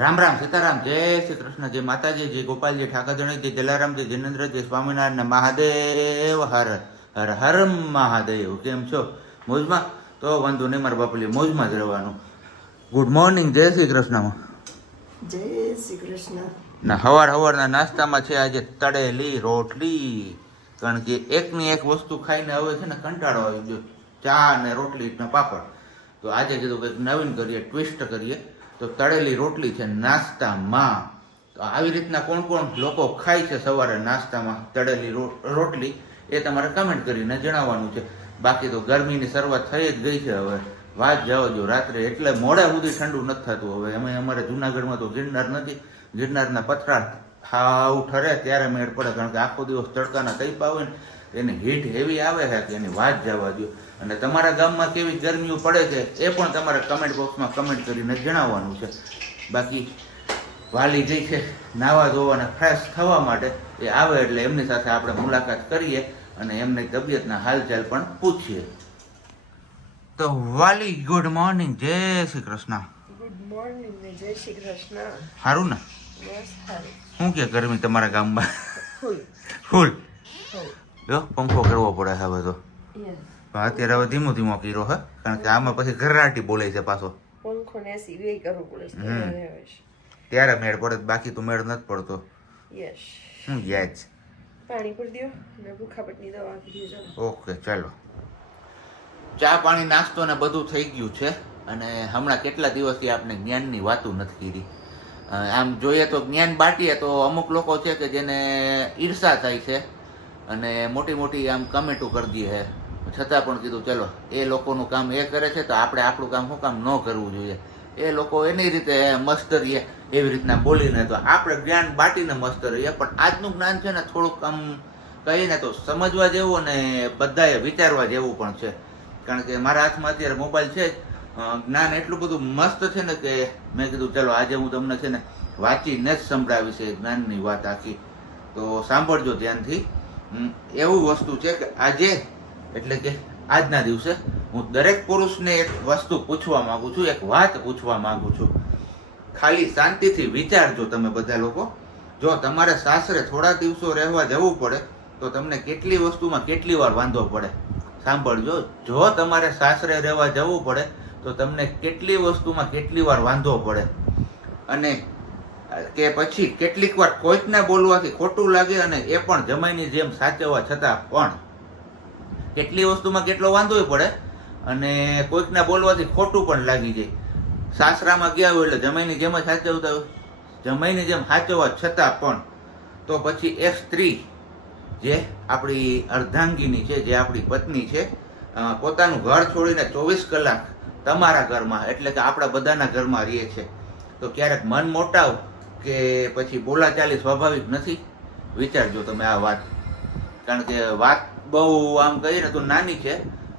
રામ રામ સીતારામ, જય શ્રી કૃષ્ણ, જય માતાજી, જય ગોપાલજી, ઠાકરજણી, જય જલારામજી, જિનેન્દ્ર, જય સ્વામિનારાયણ, મહાદેવ હર હર હર મહાદેવ. કેમ છો? મોજમાં? તો વાંધો નહીં, મારા બાપલી મોજમાં જ રહેવાનું. ગુડ મોર્નિંગ, જય શ્રી કૃષ્ણ. જય શ્રી કૃષ્ણ. ના હવારના નાસ્તામાં છે આજે તળેલી રોટલી. કારણ કે એકની એક વસ્તુ ખાઈને હવે છે ને કંટાળો આવી ગયો, ચા અને રોટલી ને પાપડ. તો આજે કીધું કંઈક નવીન કરીએ, ટ્વિસ્ટ કરીએ. તો તળેલી રોટલી છે નાસ્તામાં. તો આવી રીતના કોણ કોણ લોકો ખાય છે સવારે નાસ્તામાં તળેલી રોટલી, એ તમારે કમેન્ટ કરીને જણાવવાનું છે. બાકી તો ગરમીની શરૂઆત થઈ જ ગઈ છે. હવે વાત જાઓ જો, રાત્રે એટલે મોડે સુધી ઠંડુ નથી થતું. હવે અમે અમારે જુનાગઢમાં તો ગિરનાર નથી, ગિરનારના પથરા હાવ ઠરે ત્યારે મેળ પડે. કારણ કે આખો દિવસ તડકાના તૈપા હોય ને એની હીટ એવી આવે છે કે એની વાત જવા દો. અને તમારા ગામમાં કેવી ગરમીઓ પડે છે એ પણ તમારે કમેન્ટ બોક્સમાં કમેન્ટ કરીને જણાવવાનું છે. બાકી વાલી જઈ છે નાવા ધોવાના ફ્રેશ થવા માટે, એ આવે એટલે એમની સાથે આપણે મુલાકાત કરીએ અને એમની તબિયતના હાલચાલ પણ પૂછીએ. તો વાલી ગુડ મોર્નિંગ, જય શ્રી કૃષ્ણ. ગુડ મોર્નિંગ ને જય શ્રી કૃષ્ણ. સારું ને? બસ સારું. શું કે ગરમી તમારા ગામમાં? ફૂલ ફૂલ. હો જો પંખો કરવો પડે હવે તો. યસ. અત્યારે હવે ધીમો ધીમો કર્યો હે, કારણ કે આમાં પછી ઘરરાટી બોલે છે પાછો. પંખો ને એસી બે કરવું પડે છે. ત્યારે મેળ પડે, બાકી તો મેળ નથી પડતો. યસ. હું યાદ. પાણી પૂરી દો ને ભૂખાપટની દવા આપી દેજો. ઓકે ચાલો. ચા પાણી નાસ્તો ને બધું થઈ ગયું છે. અને હમણાં કેટલા દિવસથી આપણે જ્ઞાનની વાતો નથી કરી. આમ જોઈએ તો જ્ઞાન બાટીએ તો અમુક લોકો છે કે જેને ઈર્ષા થાય છે અને મોટી મોટી આમ કમેન્ટો કરી દે છે. છતાં પણ કીધું ચલો, એ લોકોનું કામ એ કરે છે તો આપણે આપણું કામ શું કામ ન કરવું જોઈએ. એ લોકો એની રીતે મસ્ત રહીએ એવી રીતના બોલીને, તો આપણે જ્ઞાન બાટીને મસ્ત રહીએ. પણ આજનું જ્ઞાન છે ને થોડુંક આમ કહીને તો સમજવા જેવું અને બધાએ વિચારવા જેવું પણ છે. કારણ કે મારા હાથમાં અત્યારે મોબાઈલ છે જ, જ્ઞાન એટલું બધું મસ્ત છે ને કે મેં કીધું ચલો આજે હું તમને છે ને વાંચીને જ સંભળાવી છે જ્ઞાનની વાત આખી. તો સાંભળજો ધ્યાનથી. એવું વસ્તુ છે કે આજે એટલે કે આજના દિવસે હું દરેક પુરુષને એક વસ્તુ પૂછવા માંગુ છું, એક વાત પૂછવા માંગુ છું. ખાલી શાંતિથી વિચારજો તમે બધા લોકો. જો તમારે સાસરે થોડા દિવસો રહેવા જવું પડે તો તમને કેટલી વસ્તુમાં કેટલી વાર વાંધો પડે. સાંભળજો, જો તમારે સાસરે રહેવા જવું પડે તો તમને કેટલી વસ્તુમાં કેટલી વાર વાંધો પડે. અને કે પછી કેટલીક વાર કોઈકને બોલવાથી ખોટું લાગે અને એ પણ જમાઈની જેમ સાચવવા છતાં પણ કેટલી વસ્તુમાં કેટલો વાંધો પડે અને કોઈકને બોલવાથી ખોટું પણ લાગી જાય. સાસરામાં ગયા હોય એટલે જમાઈની જેમ જ સાચવતા હોય, જમાઈની જેમ સાચવવા છતાં પણ તો પછી એક સ્ત્રી જે આપણી અર્ધાંગીની છે, જે આપણી પત્ની છે, પોતાનું ઘર છોડીને 24 કલાક તમારા ઘરમાં એટલે કે આપણા બધાના ઘરમાં રહે છે. તો ક્યારેક મન મોટાવ કે પછી બોલાચાલી સ્વાભાવિક નથી? વિચારજો તમે આ વાત. કારણ કે વાત બહુ આમ કહીએ ને તો નાની છે,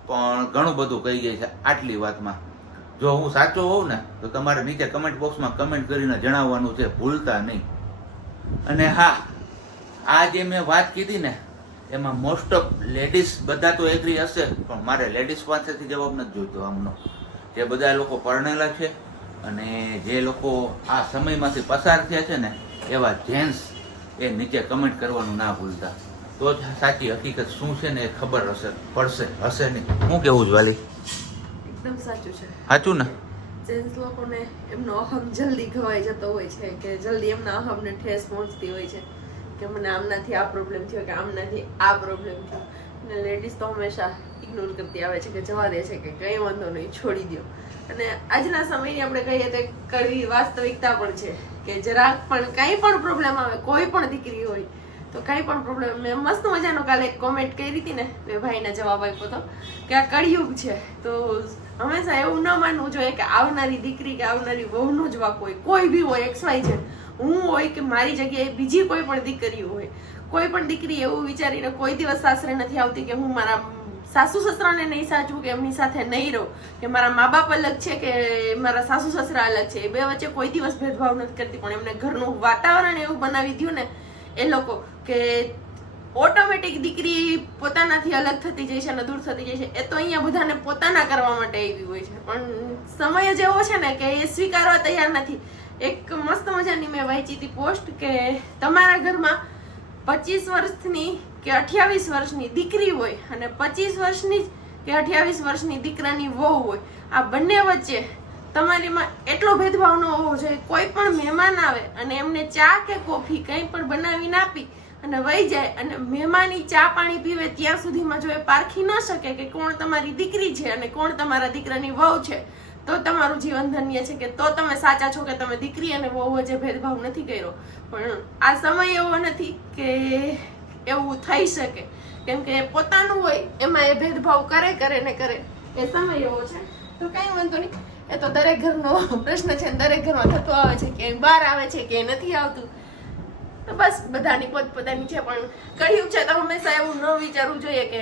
પણ ઘણું બધું કહી જાય છે આટલી વાતમાં. જો હું સાચો હોઉં ને તો તમારે નીચે કમેન્ટ બોક્સમાં કમેન્ટ કરીને જણાવવાનું છે, ભૂલતા નહીં. અને હા, આ જે મેં વાત કીધી ને એમાં મોસ્ટ ઓફ લેડીઝ બધા તો એગ્રી હશે, પણ મારે લેડીઝ પાસેથી જવાબ નથી જોઈતો આમનો. જે બધા લોકો પરણેલા છે અને જે લોકો આ સમયમાંથી પસાર થયા છે ને એવા જેન્ટ્સ એ નીચે કમેન્ટ કરવાનું ના ભૂલતા. તો જ સાચી હકીકત શું છે ને એ ખબર હશે નહીં. શું કેવું જ વાલી? એકદમ સાચું છે. સાચું ને? જેન્ટ્સ લોકોને એમનો અહમ જલ્દી ખવાઈ જતો હોય છે, કે જલ્દી એમના અહમને ઠેસ પહોંચતી હોય છે કે મને આમનાથી આ પ્રોબ્લેમ થયો કે આમનાથી આ પ્રોબ્લેમ થયો. અને લેડીઝ તો હંમેશા ઇગ્નોર કરતી આવે છે કે જવા દે છે કે કંઈ વાંધો નહીં, છોડી દો. અને આજના સમયની આપણે કહીએ તો કડવી વાસ્તવિકતા પણ છે કે જરાક પણ કાંઈ પણ પ્રોબ્લેમ આવે, કોઈ પણ દીકરી હોય તો કાંઈ પણ પ્રોબ્લેમ. મેં મસ્ત મજાનો કાલે એક કોમેન્ટ કરી હતી ને, મેં ભાઈને જવાબ આપ્યો હતો કે આ કળિયુગ છે. તો હંમેશા એવું ન માનવું જોઈએ કે આવનારી દીકરી કે આવનારી વહુનો જ વાંક હોય. કોઈ બી હોય, XY છે, હું હોય કે મારી જગ્યાએ બીજી કોઈ પણ દીકરીઓ હોય. કોઈ પણ દીકરી એવું વિચારીને કોઈ દિવસ સાસરે નથી આવતી કે હું મારા સાસુ સસરાને નહીં સાચવું કે એમની સાથે નહીં રહું, કે મારા મા બાપ અલગ છે કે મારા સાસુ સસરા અલગ છે. એ બે વચ્ચે કોઈ દિવસ ભેદભાવ નથી કરતી. પણ એમને ઘરનું વાતાવરણ એવું બનાવી દઉં ને એ લોકો કે ઓટોમેટિક દીકરી પોતાનાથી અલગ થતી જાય છે અને દૂર થતી જાય છે. એ તો અહીંયા બધાને પોતાના કરવા માટે આવી હોય છે, પણ સમય જ એવો છે ને કે એ સ્વીકારવા તૈયાર નથી. એક મસ્ત મજાની મેં વાંચી હતી પોસ્ટ કે તમારા ઘરમાં 25 વર્ષની કે 28 વર્ષની દીકરી હોય અને 25 વર્ષની કે 28 વર્ષની દીકરાની વહુ હોય, આ બંને વચ્ચે તમારીમાં એટલો ભેદભાવ ન હોવો જોઈએ. કોઈ પણ મહેમાન આવે અને એમને ચા કે કોફી કંઈ પણ બનાવીને આપી અને વહી જાય અને મહેમાની ચા પાણી પીવે ત્યાં સુધીમાં જો એ પારખી ન શકે કે કોણ તમારી દીકરી છે અને કોણ તમારા દીકરાની વહુ છે, તો તમારું જીવન ધન્ય છે, કે તો તમે સાચા છો કે તમે દીકરી અને વહુ વચ્ચે ભેદભાવ નથી કર્યો. પણ આ સમય એવો નથી કે એવું થઈ શકે, કેમ કે પોતાનું હોય એમાં એ ભેદભાવ કરે ને કરે. એ સમય એવો છે. તો કઈ વાંધો નહીં, એ તો દરેક ઘરનો પ્રશ્ન છે, દરેક ઘરમાં થતો આવે છે, કે બહાર આવે છે કે નથી આવતું. તો બસ બધાની પોતપોતાની છે. પણ કળિયુગ છે તો હંમેશા એવું ન વિચારવું જોઈએ કે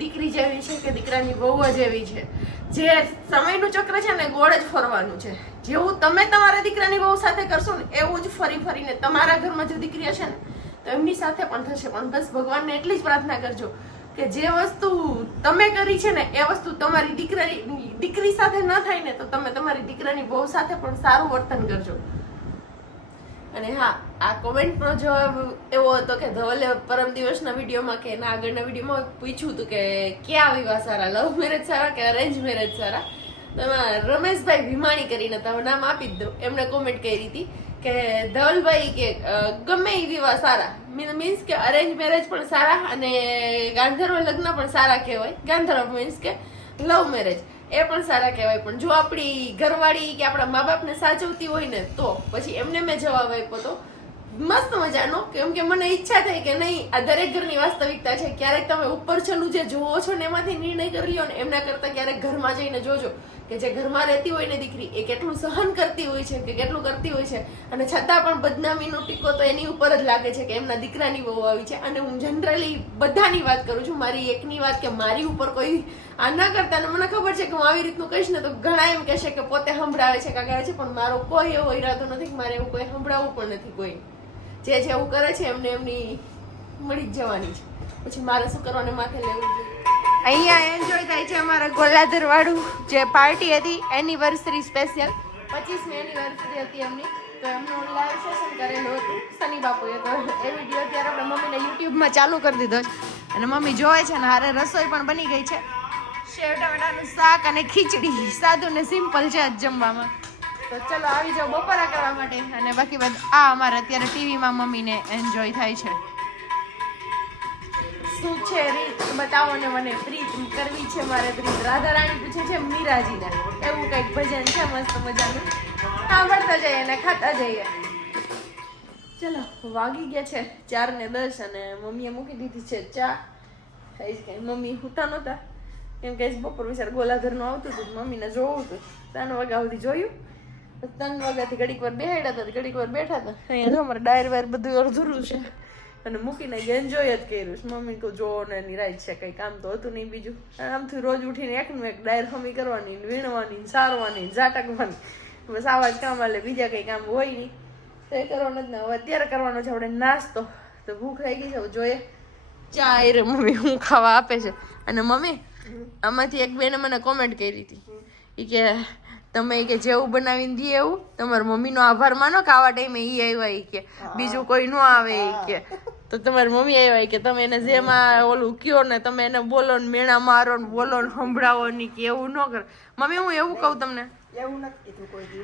દીકરી જેવી છે કે દીકરાની વહુ જેવી છે. જે સમયનું ચક્ર છે ને ગોળ જ ફરવાનું છે. જેવું તમે તમારા દીકરાની વહુ સાથે કરશો ને એવું જ ફરી ફરીને તમારા ઘરમાં જો દીકરી હશે ને તો એમની સાથે પણ થશે. પણ બસ ભગવાનને એટલી જ પ્રાર્થના કરજો કે જે વસ્તુ તમે કરી છે ને એ વસ્તુ તમારી દીકરી સાથે ન થાય ને તો તમે તમારી દીકરાની વહુ સાથે પણ સારું વર્તન કરજો. અને હા, આ કોમેન્ટનો જવાબ એવો હતો કે ધવલે પરમ દિવસના વિડીયોમાં કે એના આગળના વિડીયોમાં પૂછ્યું હતું કે ક્યાં વિવાહ સારા, લવ મેરેજ સારા કે અરેન્જ મેરેજ સારા? તો એમાં રમેશભાઈ ભીમાણી કરીને તમે નામ આપી જ દો, એમને કોમેન્ટ કરી હતી કે ધવલભાઈ કે ગમે એ વિવાહ સારા, મીન્સ કે અરેન્જ મેરેજ પણ સારા અને ગાંધર્વ લગ્ન પણ સારા કહેવાય. ગાંધર્વ મીન્સ કે લવ મેરેજ એ પણ સારા કહેવાય. પણ જો આપણી ઘરવાળી કે આપણા મા બાપને સાચવતી હોય ને તો પછી એમને મેં જવાબ આપ્યો તો મસ્ત મજાનો, કેમ કે મને ઈચ્છા થઈ કે નહીં, આ દરેક ઘરની વાસ્તવિકતા છે. ક્યારેક તમે ઉપર છેલ્લું જે જોવો છો ને એમાંથી નિર્ણય કરી લો ને, એમના કરતા ક્યારેક ઘરમાં જઈને જોજો કે જે ઘરમાં રહેતી હોય ને દીકરી એ કેટલું સહન કરતી હોય છે કે કેટલું કરતી હોય છે, અને છતાં પણ બદનામીનો ટીકો તો એની ઉપર જ લાગે છે કે એમના દીકરાની વહુ આવી છે. અને હું જનરલી બધાની વાત કરું છું, મારી એકની વાત કે મારી ઉપર કોઈ આ ન કરતા. ને મને ખબર છે કે હું આવી રીતનું કહીશ ને તો ઘણા એમ કહેશે કે પોતે સંભળાવે છે કાકા છે, પણ મારો કોઈ એવો ઈરાદો નથી કે મારે એવું કોઈ સંભળાવવું પણ નથી. કોઈ જે છે એવું કરે છે એમને એમની મળી જ જવાની છે, પછી મારે શું કરવાને માથે લેવું જોઈએ. અહીંયા એન્જોય થાય છે અમારા ગોલાધર વાળું જે પાર્ટી હતી એનિવર્સરી સ્પેશિયલ 25મી એનિવર્સરી હતી એમની, તો એમનું લાઈવ સેશન કરેલું હતું સની બાપુએ. તો એ વિડીયો અત્યારે આપણે મમ્મીને યુટ્યુબમાં ચાલુ કરી દીધો છે અને મમ્મી જોવે છે ને હારે રસોઈ પણ બની ગઈ છે. સેવ ટમેટાનું શાક અને ખીચડી, સાદું ને સિમ્પલ છે આજ જમવામાં. તો ચલો આવી જાઓ બપોરા કરવા માટે. અને બાકી બધા આ અમારે અત્યારે ટીવીમાં મમ્મીને એન્જોય થાય છે. શું છે રીત બતાવો ને મને, પ્રીત કરવી છે મારે પ્રીત. રાધા રાણી પૂછે છે મીરાજીને, એવું કંઈક ભજન છે મસ્ત મજાનું, સાંભળતા જઈએ ને ખાતા જઈએ. ચલો વાગી ગયા છે 4:10 અને મમ્મીએ મૂકી દીધી છે ચા. થઈ જ કઈ મમ્મી હુતા નહોતા, કેમ કે બપોર વિચાર ગોલાધરનું આવતું હતું, મમ્મીને જોવું હતું. 3 વાગ્યા સુધી જોયું, 3 વાગ્યાથી ઘડીક વાર બેહાડ્યા હતા, ઘડીક વાર બેઠા હતા. અહીંયા જો અમારે ડાયર વાયર બધું અડધુરું છે અને મૂકીને એન્જોય જ કર્યું. મમ્મી કહું જો ને નિરાજ છે, કંઈ કામ તો હતું નહીં બીજું. આમથી રોજ ઉઠીને એકનું એક ડાયર ખમી કરવાની, વીણવાની, સારવાની, ઝાટકવાની, બસ આવા જ કામ આલે, બીજા કંઈ કામ હોય નહીં. તો એ કરવાનું જ ને. હવે અત્યારે કરવાનો છે આપણે નાસ્તો. તો ભૂખ લાગી છે, જોઈએ ચા એ મમ્મી હું ખાવા આપે છે. અને મમ્મી આમાંથી એક બેને મને કોમેન્ટ કરી હતી એ કે તમે કે જેવું બનાવીને દઈએ એવું તમારા મમ્મીનો આભાર માનો કે આવા ટાઈમે એ આવ્યા એ કે બીજું કોઈ ન આવે એ કે. તો તમારી મમ્મી આવ્યા કે તમે એને જેમાં ઓલું કયો ને તમે એને બોલો ને મેણા મારો ને બોલો ને સંભળાવો નહીં કે એવું ન કરે. મમ્મી હું એવું કહું તમને,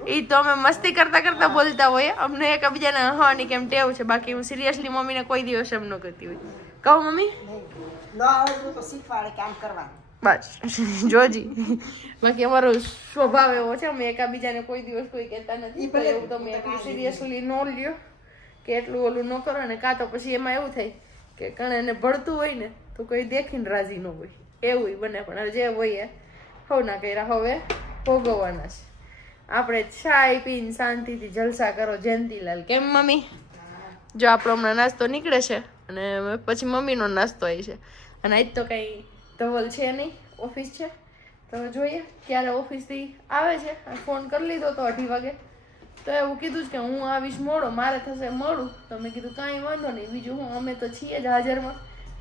એ તો અમે મસ્તી કરતા કરતા બોલતા હોય, અમને એકબીજાને હવાની કેમ ટેવ છે. બાકી હું સિરિયસલી મમ્મીને કોઈ દિવસ એમ ન કરતી હોય. કહું મમ્મી બસ જોજી, બાકી અમારો સ્વભાવ એવો છે, અમે એકબીજાને કોઈ દિવસ કોઈ કહેતા નથી. એવું તમે એટલું સિરિયસલી ન લ્યો કે એટલું ઓલું ન કરો ને. કાં તો પછી એમાં એવું થાય કે કણે ભળતું હોય ને તો કોઈ દેખીને રાજી ન હોય, એવું બને. પણ જે હોય હવ ના કર્યા હવે ભોગવવાના છે. આપણે ચાય પીને શાંતિથી જલસા કરો જયંતીલાલ. કેમ મમ્મી? જો આપણો હમણાં નાસ્તો નીકળે છે અને પછી મમ્મીનો નાસ્તો આવી છે. અને આજ તો કંઈ ધવલ છે નહીં, ઓફિસ છે. તો જોઈએ ક્યારે ઓફિસથી આવે છે. ફોન કરી લીધો તો 2:30 વાગે, તો એવું કીધું કે હું આવીશ મોડો, મારે થશે મોડું. તો મેં કીધું કાંઈ વાંધો નહીં, બીજું હું અમે તો છીએ જ હાજરમાં.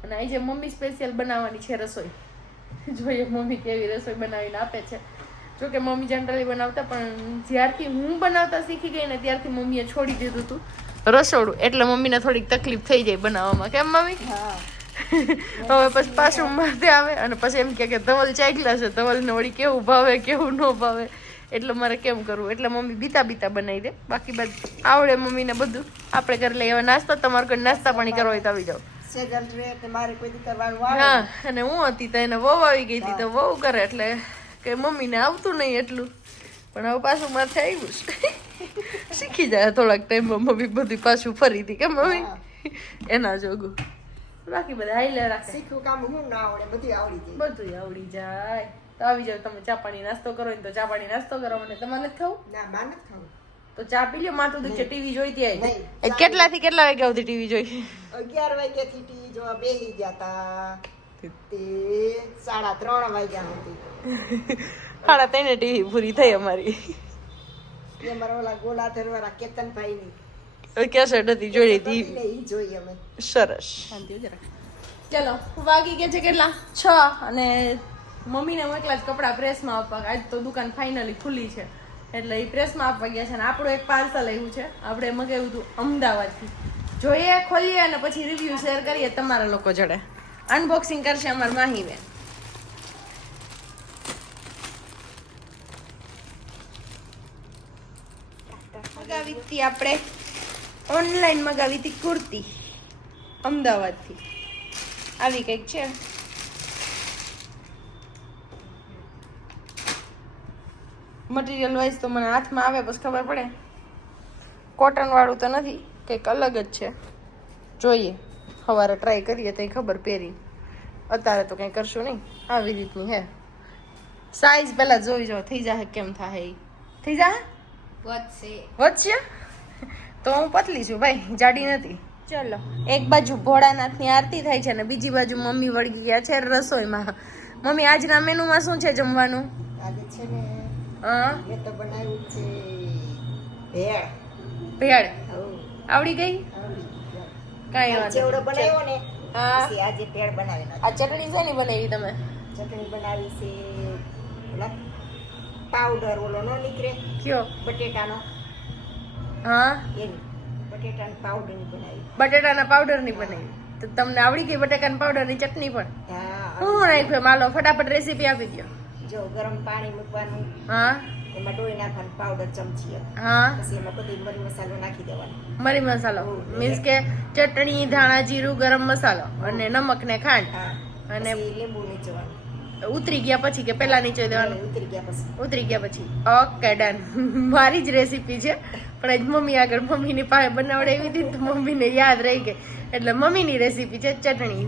અને આજે મમ્મી સ્પેશિયલ બનાવવાની છે રસોઈ. જોઈએ મમ્મી કેવી રસોઈ બનાવીને આપે છે. જોકે મમ્મી જનરલી બનાવતા, પણ જ્યારથી હું બનાવતા શીખી ગઈ ને ત્યારથી મમ્મીએ છોડી દીધું હતું રસોડું, એટલે મમ્મીને થોડીક તકલીફ થઈ જાય બનાવવામાં. કેમ મમ્મી? હવે પછી પાછું માથે આવે અને પછી એમ કે ધવલ ચાગલા છે, ધવલને વળી કેવું ભાવે કેવું ન ભાવે, એટલે મારે કેમ કરવું, એટલે મમ્મી બીતા બીતા બનાવી દે. બાકી બધું આવડે મમ્મીને બધું. આપણે કરી લઈએ. હવે નાસ્તો તમારે કોઈ નાસ્તા પાણી કરવા હોય તો આવી જાઓ. હા, અને હું હતી તો એને વહુ આવી ગઈ હતી, તો વહુ કરે એટલે કે મમ્મીને આવતું નહીં એટલું, પણ હવે પાછું માથે આવ્યું છે. શીખી જાય થોડાક ટાઈમમાં મમ્મી બધું પાછું ફરીથી. કે મમ્મી એના જોગું. બાકી બધા હાઈલે રાખે. શીખવું કામ હું ના આવડે, બધું આવડી જાય. બધું આવડી જાય. તો આવી જાવ તમે. ચા પાણી નાસ્તો કરો તો ચા પાણી નાસ્તો કરો. મને તમારે નથી ખાવું? ના, બહાર નથી ખાવું. તો ચા પી લ્યો. માથું દુખે. ટીવી જોઈતી આવી. કેટલાથી કેટલા વાગ્યા સુધી ટીવી જોઈ? 11 વાગ્યાથી ટીવી જોવા બેસી ગયા તા તે 3:30 વાગ્યા સુધી. 3:30 ટીવી પૂરી થઈ અમારી. એ મારા ઓલા ગોલાધર વાળા કેતનભાઈ ની કેસેટ હતી જોઈ હતી. ઈ જોઈ અમે. સરસ. ચલો વાગી ગયા છે કેટલા? 6 અને મમ્મીને હું એકલા જ કપડાં પ્રેસમાં આપવા. આજ તો દુકાન ફાઇનલી ખુલ્લી છે એટલે એ પ્રેસમાં આપવા ગયા છે. અને આપણું એક પાર્સલ આવ્યું છે. આપણે મગાવ્યું હતું અમદાવાદથી. જોઈએ, ખોલીએ અને પછી રિવ્યુ શેર કરીએ તમારા લોકો જોડે. અનબોક્સિંગ કરશે અમારા માહી બેન. મગાવી હતી આપણે ઓનલાઈન મગાવી હતી કુર્તી અમદાવાદથી. આવી કંઈક છે. મટીરિયલ વાઇઝ તો મને હાથમાં આવે બસ ખબર પડે. કોટન વાળું તો નથી, કંઈક અલગ જ છે. જોઈએ, સવારે ટ્રાય કરીએ તો ખબર પહેરી. અત્યારે તો કંઈ કરશું નહીં. આવી રીતનું હે. સાઈઝ પહેલા જોઈ જાઓ, થઈ જાય કેમ થાય. થઈ જાય વધશે તો હું પતલી છું ભાઈ, જાડી નથી. ચલો, એક બાજુ ભોળાનાથની આરતી થાય છે અને બીજી બાજુ મમ્મી વળગી ગયા છે રસોઈમાં. મમ્મી આજના મેનુમાં શું છે જમવાનું? આજે છે ને મેં તો બનાવ્યું છે ભેળ. ભેળ હઉ, આવડી ગઈ? કાંઈ વાંધો ચેવડો બનાવ્યો ને હા. પછી આજે ભેળ બનાવી નાખી. આ ચટણી શેની બનાવી તમે? ચટણી બનાવી છે ઓલા પાવડર ઓલો નો નીકળે કયો? બટેટાનો, હા, એની બટેટાના પાવડરની બનાવી. બટેટાના પાવડરની બનાવી. તો તમને આવડી ગઈ બટેકાના પાવડરની ચટણી પણ? હા, હું નાખ્યું? માલો ફટાફટ રેસીપી આપી દો. જો ગરમ પાણી મૂકવાનું, હા એમાં ડોઈ નાખવાનું પાવડર ચમચી, હા. પછી એમાં બધું મરી મસાલો નાખી દેવાનો. મરી મસાલો મીન્સ કે ચટણી, ધાણા, જીરું, ગરમ મસાલો અને નમક ને ખાંડ. હા, અને પછી લીંબુ નીચવાનું. ઉતરી ગયા પછી કે પેલા નીચે દેવાનું? ઉતરી ગયા પછી. ઉતરી ગયા પછી. Okay done. મારી જ રેસીપી છે પણ આજ મમ્મી આગળ મમ્મીની પાસે બનાવડાવી હતી તો મમ્મીને યાદ રહી ગઈ એટલે મમ્મીની રેસીપી છે ચટણી.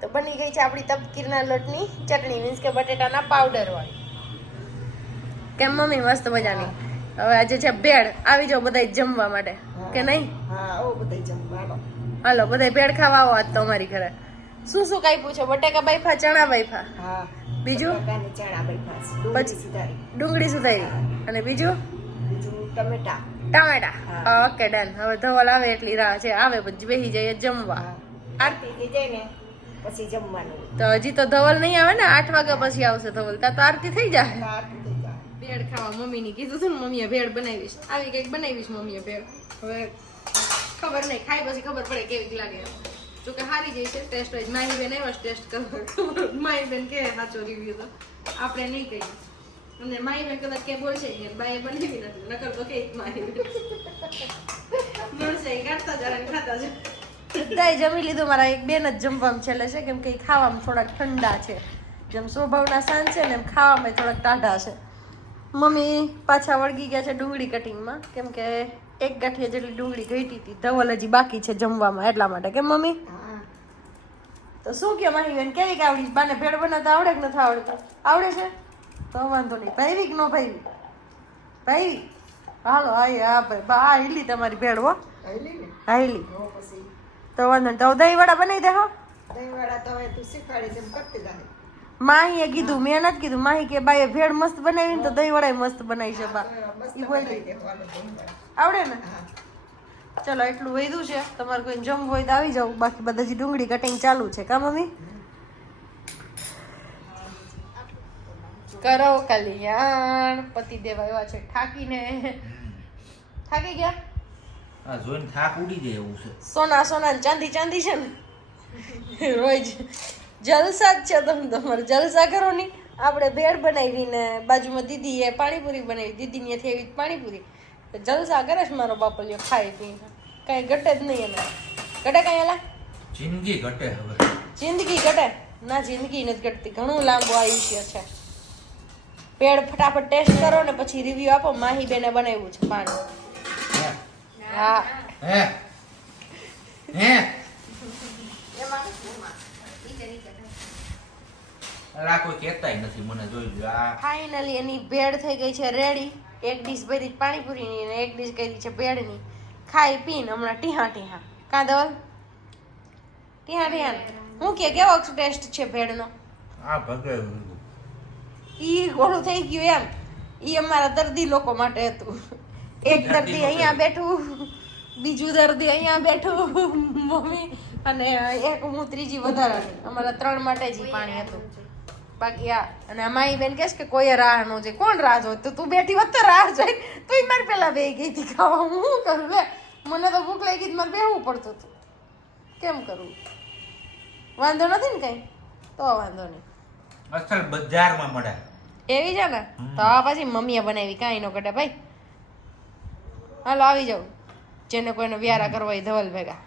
તો બની ગઈ છે આપણી તપકીરના લોટની ચટણી, મીન્સ કે બટેટાના પાવડર વાળી. કેમ મમ્મી? મસ્ત મજાની. હવે આજે છે ભેળ. આવી જાઓ બધા જમવા માટે કે નહીં? હા, ઓ બધા જમવાનો. હાલો બધા ભેળ ખાવા આવો આજ તો અમારી ઘરે. શું શું કાપ્યું છે? બટેકા બાફા, ચણા બાફા, હા, બીજું બટાકાની ચણા બાફા, ડુંગળી સુધારી, ડુંગળી સુધારી અને બીજું બીજું ટમેટા. ટામેટા. Okay done. હવે ધવલ આવે એટલી રાહ છે. આવે પછી બેસી જઈએ જમવા. આરતી થઈ જાય ને પછી જમવાનું. તો હજી તો ધવલ નહીં આવે ને, 8 વાગ્યા પછી આવશે ધવલ. ત્યાં તો આરતી થઈ જાય. આરતી થઈ જાય. ભેળ ખાવા મમ્મીની કીધું હતું ને, મમ્મીએ ભેળ બનાવીશ. આવી કંઈક બનાવીશ મમ્મીએ ભેળ. હવે ખબર નહીં, ખાઈ પછી ખબર પડે કેવી લાગે. જોકે હારી જાય છે ટેસ્ટ વાઇઝ. માહી બેન આવ્યા ટેસ્ટ કરવા. માહી બેન કે સાચો રિવ્યુ તો આપણે નહીં કહીએ. અને માહી બેન કદાચ કે બોલશે કે બાએ બનાવી નથી, નકર તો કે માહી બેન મળશે કાઢતા જરા ખાતા છે. બધાય જમી લીધું. મારા એક બેન જ જમવામાં છેલ્લે છે, કેમ કે એ ખાવામાં થોડાક ઠંડા છે. જેમ સ્વભાવના શાંત છે ને એમ ખાવામાં થોડાક ટાઢા છે. મમ્મી પાછા વળગી ગયા છે ડુંગળી કટિંગમાં, કેમ કે 1 ગાંઠિયા જેટલી ડુંગળી ઘટી હતી. ધવલ હજી બાકી છે જમવામાં એટલા માટે. કેમ મમ્મી? તો શું કહો માહી બેન? કેવી કે આવડી? બાને ભેળ બનાવતા આવડે કે નથી આવડતા? આવડે છે તો વાંધો નહીં. ભાઈ કે નો ભાઈ? ભાઈ હાલો. હા ભાઈ, હા હિલી તમારી ભેળ. હો હાઈલી તો વાંધો નહીં. તો દહીં વડા બનાવી દે. હો દહીં વડા તો હવે તું શીખવાડી એમ કરતી જાય. માહીએ કીધું, મેં નથી કીધું. માહી કે બાએ ભેળ મસ્ત બનાવી ને તો દહીં વડા મસ્ત બનાવી છે. બા ઈ બોલી આવડે ને? ચલો એટલું વધ્યું છે. તમારે કોઈ જમવું હોય તો આવી જાવ. બાકી બધા જ ડુંગળી કટિંગ ચાલુ છે. કા મમ્મી? કરો કલ્યાણ. પતિદેવ આવ્યા છે થાકીને. થાકી ગયા? આ જોઈને થાક ઉડી જાય એવું છે. સોના સોના ને ચાંદી ચાંદી છે ને રોજ જલસા જ છે. તમે તમારે જલસા કરો ની. આપણે ભેળ બનાવી ને બાજુમાં દીદીએ પાણીપુરી બનાવી, દીદીની ત્યાંથી એવી પાણીપુરી. જલસા કરે છે મારો બાપલિયો ખાઈ પીને. કાંઈ ઘટે જ નહીં એને. ઘટે કાંઈ એલા? જિંદગી ઘટે હવે. જિંદગી ઘટે ના? જિંદગી નથી ઘટતી. ઘણું લાંબુ આયુષ્ય છે. પેડ ફટાફટ ટેસ્ટ કરો ને પછી રિવ્યુ આપો. માહી બેને બનાવ્યું છે પાણી. હા હે હે અલા કોઈ કહેતાય નથી મને. જોઈ લો આ ફાઇનલી એની ભેળ થઈ ગઈ છે રેડી. એક ડીશ ભરી પાણીપુરીની અને એક ડીશ કરી છે ભેળની. ખાઈ પીને હમણાં ટીહા ટીહા. કાં ધવલ? ટીહા ટીહા. હું કે કેવો ટેસ્ટ છે ભેળનો? આ ભગે ઈ ઘોડું થઈ ગયું એમ. ઈ અમારા દર્દી લોકો માટે હતું. એક દર્દી અહીંયા બેઠું, બીજું દર્દી અહીંયા બેઠું, મમ્મી અને એક હું ત્રીજી વધારાની. અમારા 3 માટે જ ઈ પાણી હતું. બાકી આ અને અમારી બેન કહેશ કે કોઈ રાહ ન જોઈ. કોણ રાહ જોઈ? તો તું બેઠી હોત તો રાહ જોઈ. તું મારે પેલા બે ગઈ હતી ખાવા. હું શું કરું બે? મને તો ભૂખ લાગી મારે બેહવું પડતું હતું. કેમ કરવું? વાંધો નથી ને કઈ? તો વાંધો નહીં. અસલ બજારમાં મળે એવી છે ને? તો આ પછી મમ્મીએ બનાવી. કાંઈ ન ઘટે ભાઈ. હાલો આવી જાવ. જેને કોઈને વ્યારા કરવા હોય ધવલ ભેગા.